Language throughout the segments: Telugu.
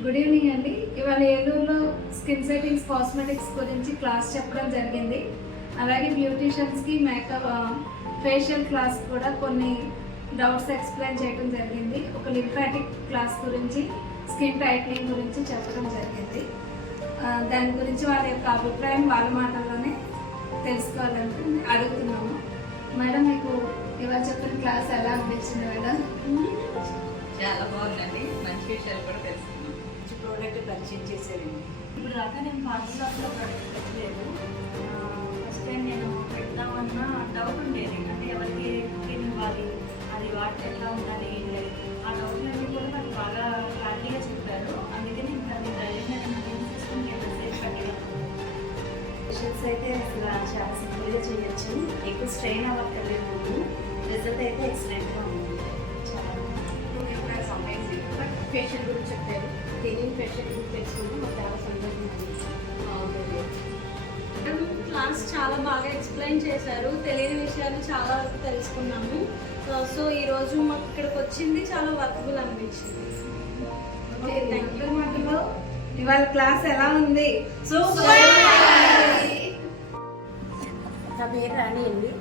గుడ్ ఈవినింగ్ అండి. ఇవాళ ఏలూరులో స్కిన్ సెట్టింగ్స్ కాస్మెటిక్స్ గురించి క్లాస్ చెప్పడం జరిగింది. అలాగే బ్యూటీషియన్స్కి మేకప్ ఫేషియల్ క్లాస్ కూడా కొన్ని డౌట్స్ ఎక్స్ప్లెయిన్ చేయడం జరిగింది. ఒక లింఫాటిక్ క్లాస్ గురించి, స్కిన్ టైట్నింగ్ గురించి చెప్పడం జరిగింది. దాని గురించి వాళ్ళ యొక్క అభిప్రాయం వాళ్ళ మాటల్లోనే తెలుసుకోవాలని అడుగుతున్నాము. మేడం, మీకు ఇవాళ చెప్పిన క్లాస్ ఎలా అనిపించింది మేడం? చాలా బాగుందండి. మంచి విషయాలు కూడా తెలుసుకున్నాం. మంచి ప్రోడక్ట్ పరిచయం చేశారండి. ఇప్పుడు దాకా నేను పార్టీ షాప్లో ప్రోడక్ట్ పెట్టలేదు. ఫస్ట్ టైం నేను పెడదామన్న డౌట్ ఉండేది, అంటే ఎవరికి బుకింగ్ ఇవ్వాలి, అది వాటి ఎట్లా ఉండాలి, ఆ డౌట్లన్నీ కూడా నాకు బాగా క్లారిటీగా చెప్పారు. అందుకని ఇంకా నేను తీసుకుని మెసేజ్ పెట్టగలను. ఫేషియల్స్ అయితే అసలు చాలా సింపుల్గా చేయొచ్చు, ఎక్కువ స్ట్రెయిన్ అవ్వక్కర్లేదు. రిజల్ట్ అయితే ఎక్సలెంట్గా ఉంది. చాలా ఫేషియల్ గురించి చెప్పారు. తెలియని ఫేషియల్ గురించి తెలుసుకుంటే మాకు చాలా సంతోషం. క్లాస్ చాలా బాగా ఎక్స్ప్లెయిన్ చేశారు. తెలియని విషయాలు చాలా తెలుసుకున్నాము. సో ఈరోజు మాకు ఇక్కడికి వచ్చింది చాలా వర్కబుల్ అనిపించింది. Okay, thank you. మాటలో ఇవాళ క్లాస్ ఎలా ఉంది? నా పేరు రాణి అండి.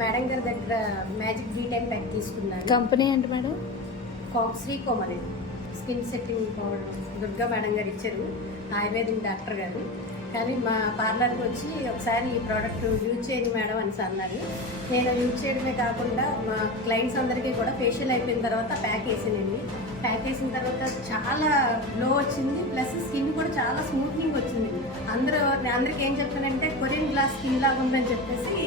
మేడం గారి దగ్గర మ్యాజిక్ B10 ప్యాక్ తీసుకున్నాను. కంపెనీ ఏంటి madam? Sri Komali skin setting powder Durga madam గారు ఇచ్చారు, ఆయుర్వేదిక్ డాక్టర్ గారు. కానీ మా పార్లర్కి వచ్చి ఒకసారి ఈ ప్రోడక్ట్ యూజ్ చేయండి మేడం అని అన్నారు. నేను యూజ్ చేయడమే కాకుండా మా క్లయింట్స్ అందరికీ కూడా ఫేషియల్ అయిపోయిన తర్వాత ప్యాక్ వేసానండి. ప్యాక్ వేసిన తర్వాత చాలా గ్లో వచ్చింది, ప్లస్ స్కిన్ కూడా చాలా స్మూత్నింగ్ వచ్చింది. అందరికి ఏం చెప్తానంటే కొరియన్ గ్లాస్ స్కిన్ లాగా ఉందని చెప్పేసి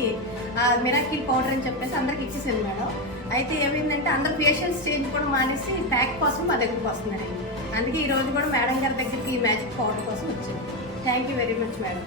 మిరాకిల్ పౌడర్ అని చెప్పేసి అందరికి ఇచ్చేసాను మేడం. అయితే ఏమైందంటే అందరు ఫేషియల్ స్టేజ్ కూడా మానేసి ప్యాక్ కోసం మా దగ్గరికి వస్తున్నారండి. అందుకే ఈరోజు కూడా మేడం గారి దగ్గరికి ఈ మ్యాజిక్ పౌడర్ కోసం వచ్చింది. Thank you very much madam.